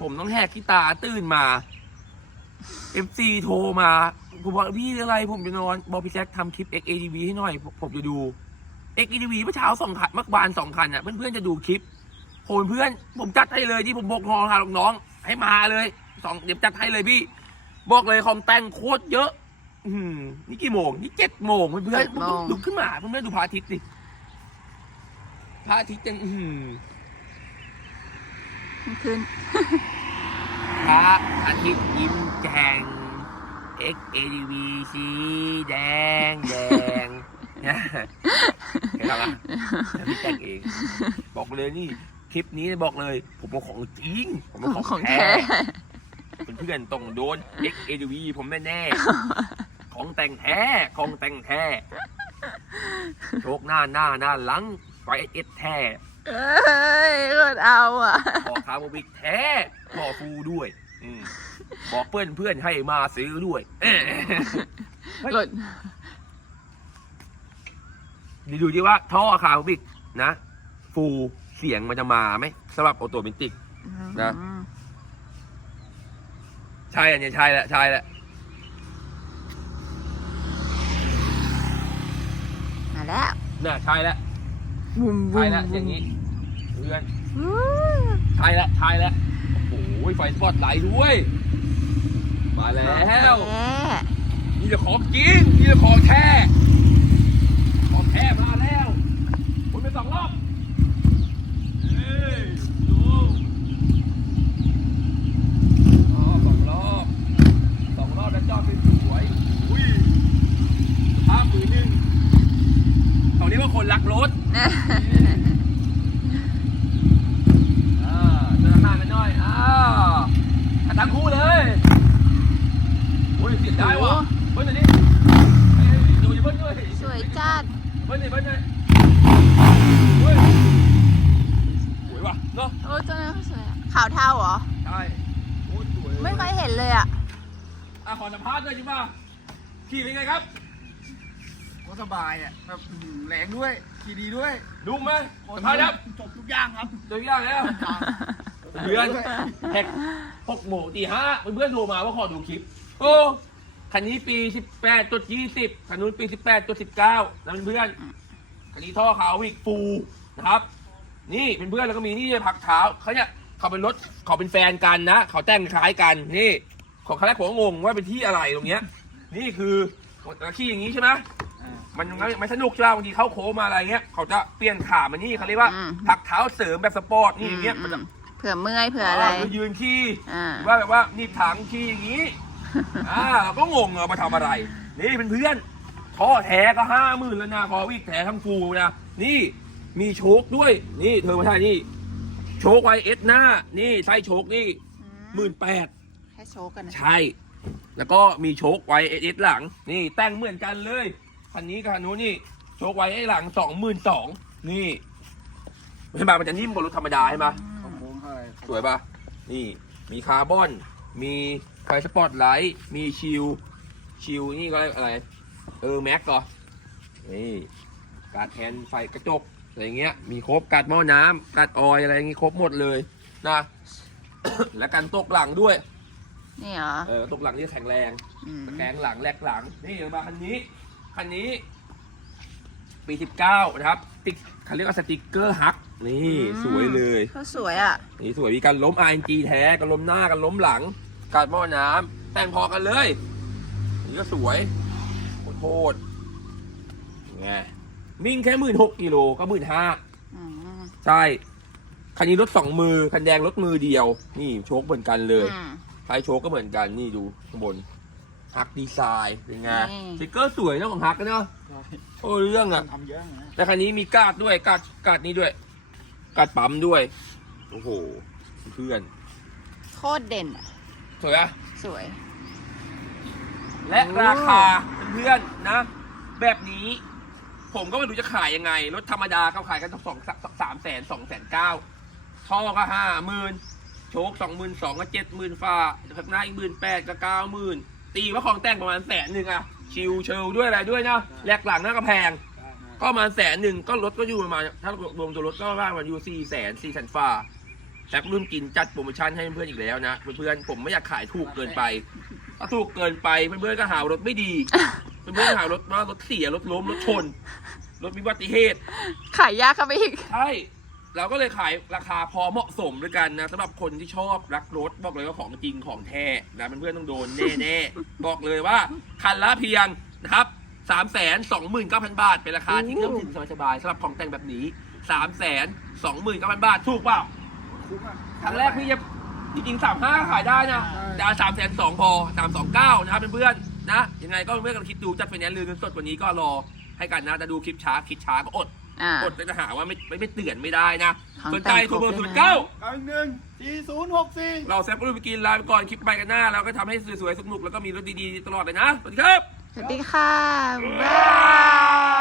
ผมต้องแหกขี้ตาตื่นมา FC โทรมาผมบอกพี่อะไร ผมจะนอน บอกพี่แจ็คทำคลิป XADV ให้หน่อยผมผมจะดู XADV เมื่อเช้าสองคันเมื่อวานสองคันอะ เพื่อนๆจะดูคลิปผมเพื่อน ผมจัดให้เลยที่ผมบอกน้องหาน้องๆให้มาเลยสองเดี๋ยวจัดให้เลยพี่ บอกเลยคอมแต่งโคตรเยอะ อืมนี่กี่โมง นี่เจ็ดโมงเพื่อนเจ็ดๆผมโมงลุกขึ้นมาเพื่อนๆดูพระอาทิตย์ดิพระอาทิตย์ยังอื้อหือ ขึ้นพระอาทิตย์ยิ้มแฉ่ง X A D V สีแดงแดงเนี่ยเห็นไหมล่ะแล้วพี่แต่งเอง บอกเลยนี่คลิปนี้บอกเลย ผมเป็นของจริง ผมเป็นของของแท้แท้เป็นเพื่อนต้องโดน X A D V ผมแน่ๆของแต่งแท้ของแต่งแท้โชคหน้าหน้าหน้าหลังไฟเอสแท้ เอ้ยกดเอาอะขอคาร์บอบิกแท้ขอฟูด้วยอืมบอกเพื่อนเพื่อนๆให้มาซื้อด้วยเอ้ยกดเดี๋ยวดูดิว่าท่อคาร์บอบิกนะฟูเสียงมันจะมาไหมสำหรับออโตเมติก นะ อืมใช่อันนี้ใช่แหละใช่แหละมาแล้ว น่ะใช่แล้ว บุมบุใช่มแล้วอย่างนี้เพื่อนอู้ใช่แล้วใช่แล้วโอ้โหไฟสปอตไลท์ด้วย มาแล้วแท้นี่จะของจริงนี่จะของแท้ของแท้มาแล้ววนไปสองรอบเฮ้ยดูอ๋อสองรอบสองรอบแล้วจอดเป็นสวยอุ้ยภาพมือหนึ่งเขาเรียกว่าคนรักรถอ่าเดินทางกันหน่อยอ้าวอะทั้งคู่เลยโอ้ยเสียดายว่ะเบิ้ลหน่อยดิเฮ้ยดูอย่าเบิ้ลด้วยสวยจัดเบิ้ลหน่อยเบิ้ลหน่อยเฮ้ยสวยว่ะเนาะโอ้ตัวนั้นสวยอะขาวเทาเหรอ ใช่โอ้ยสวยไม่เคยเห็นเลยอะอะขอสัมภาษณ์หน่อยจิมาขี่เป็นไงครับ ก็สบายอะแบบอื้อหือแรงด้วยขี่ดีด้วยนุ่มไหมสัมภาษณ์ครับจบทุกอย่างครับเจอยากแล้ว เดือนแท็กหกโมงตีห้าเพื่อนๆโทรมาว่าขอดูคลิป โอ้คันนี้ปีสิบแปดจุดยี่สิบคันนู้นปีสิบแปดจุดสิบเก้านะเพื่อนๆคันนี้ท่อขาววิกฟูนะครับ นี่เป็นเพื่อนแล้วก็มีนี่ผักเท้าเขาเนี่ยเขาเป็นรถเขาเป็นแฟนกันนะเขาแต่งคล้ายกันนี่ของครั้งแรกผมก็งงว่าเป็นที่อะไรตรงเนี้ย นี่คือขี้อย่างนี้ใช่ไหม มันไม่ไม่สนุกใช่ไหมบางทีเข้าโค้งมาอะไรเงี้ยเขาจะเปลี่ยนขามันนี่เขาเรียกว่าอืมผักเท้าเสริมแบบสปอร์ตนี่อย่างเงี้ยมันจะเผื่อเมื่อยเผื่ออะไรายืนขี้อ่า ว่าแบบว่านี่ถังขี้อย่างงี้ อ่าเราก็งงเอามาทำอะไร นี่เป็นเพื่อนท่อแท้ก็ห้าหมื่นแล้วนะพอวิกแท้ทั้งฟูนะนี่มีโชคด้วย นี่เธอมาใช่นี่ โชคไวเอสหน้า นี่ไส้โชคนี่หมื่นแปด แค่โชกกันนะ ใช่ แล้วก็มีโชคไวเอสหลัง นี่แต่งเหมือนกันเลย คันนี้กับคันนู้นนี่โชคไวไอ้หลังสองหมื่นสองนี่ใช่ไหมมันจะนิ่มกว่ารถธรรมดาใช่ไหมของโค้งเท่าไหร่สวยปะนี่มีคาร์บอน มีไฟสปอตไลท์มีชิลชิลนี่ก็อะไร เออแม็กก็นี่การดแทนไฟกระจกอะไรเงี้ย มีครบการดหม้อน้ำการดออยล์อะไรอย่างงี้ครบหมดเลยนะ และกันตกหลังด้วย นี่เหรอ เออตกหลังนี่แข็งแรงอืมตะแกรงหลังแลกหลัง นี่มาคันนี้ คันนี้ ปีสิบเก้านะครับ ติ๊กเขาเรียกว่าสติกเกอร์ฮัก นี่สวยเลย เขาสวยอะ นี่สวยมีการล้ม RNG แท้การล้มหน้าการล้มหลัง การหม้อน้ำแต่งพอกันเลย นี่ก็สวยโคตรๆไงมิ่งแค่หมื่นหกกิโลก็หมื่นห้า อืมใช่ คันนี้รถสองมือ คันแดงรถมือเดียว นี่โชคเหมือนกันเลยอืมท้ายโชคก็เหมือนกัน นี่ดูข้างบน ฮักดีไซน์เป็นไงนี่สติกเกอร์สวยนะของฮักเนาะใช่โอ้เรื่องอะ ทำเยอะนะแต่คันนี้มีการ์ดด้วยการ์ดการ์ดนี้ด้วย การ์ดปั๊มด้วย โอ้โห เพื่อน โคตรเด่นอะสวยอะสวย และราคาเพื่อนๆนะ แบบนี้ ผมก็ไม่รู้จะขายยังไง รถธรรมดาเขาขายกันสองสามแสนสองแสนเก้าท่อก็ห้าหมื่นโชคสองหมื่นสองก็เจ็ดหมื่นฟ้าข้างหน้าอีกหมื่นแปดก็เก้าหมื่น ตีว่าของแต่งประมาณแสนหนึ่งอะชิวเชลด้วยอะไรด้วยนะแลกหลังน่าก็แพง ก็ประมาณแสนหนึ่งก็รถก็อยู่ประมาณถ้ารวมตัวรถก็ประมาณอยู่สี่แสนสี่แสนฟ้าแซกรุ่นกินจัดโปรโมชั่นให้เพื่อนๆอีกแล้วนะเพื่อนๆผมไม่อยากขายถูกเกินไปถ้าถูกเกินไปเพื่อนๆก็หารถไม่ดีเพื่อนๆหารถว่ารถเสียรถล้มรถชนรถมีอุบัติเหตุขายยากเข้าไปอีกใช่ เราก็เลยขายราคาพอเหมาะสมด้วยกันนะสำหรับคนที่ชอบรักรถบอกเลยว่าของจริงของแท้นะเพื่อนๆต้องโดนแน่ๆ บอกเลยว่าคันละเพียงนะครับสามแสนสองหมื่นเก้าพันบาท เป็นราคาที่เริ่มถึงสบายๆสำหรับของแต่งแบบนี้สามแสนสองหมื่นเก้าพันบาท ถูกเปล่าคุ้มอะครั้งแรกพี่จะจริงๆสามห้าขายได้นะแต่สามแสนสองพอสามสองเก้านะครับเพื่อนๆนะยังไงก็เพื่อนๆกันคิดดูจัดไฟแนนซ์ลืมเงินสดกว่านี้ก็รอให้กันนะแต่ดูคลิปช้าคิดช้าก็อด อ่าอดเลยจะหาว่าไม่ไม่ไม่เตือนไม่ได้นะของสนใจแต่งโทรเบอร์ครบศูด้นวยย์นะเก้าเก้าหนึ่งสี่ศูนย์หกสี่ เราแซฟก็รูปไปกินลาไปก่อนคลิปไปกันหน้าแล้วก็ทำให้สวยๆสนุกๆแล้วก็มีรถดีๆตลอดเลยนะสวัสดีครับ สวัสดีค่ะบ๊ายบาย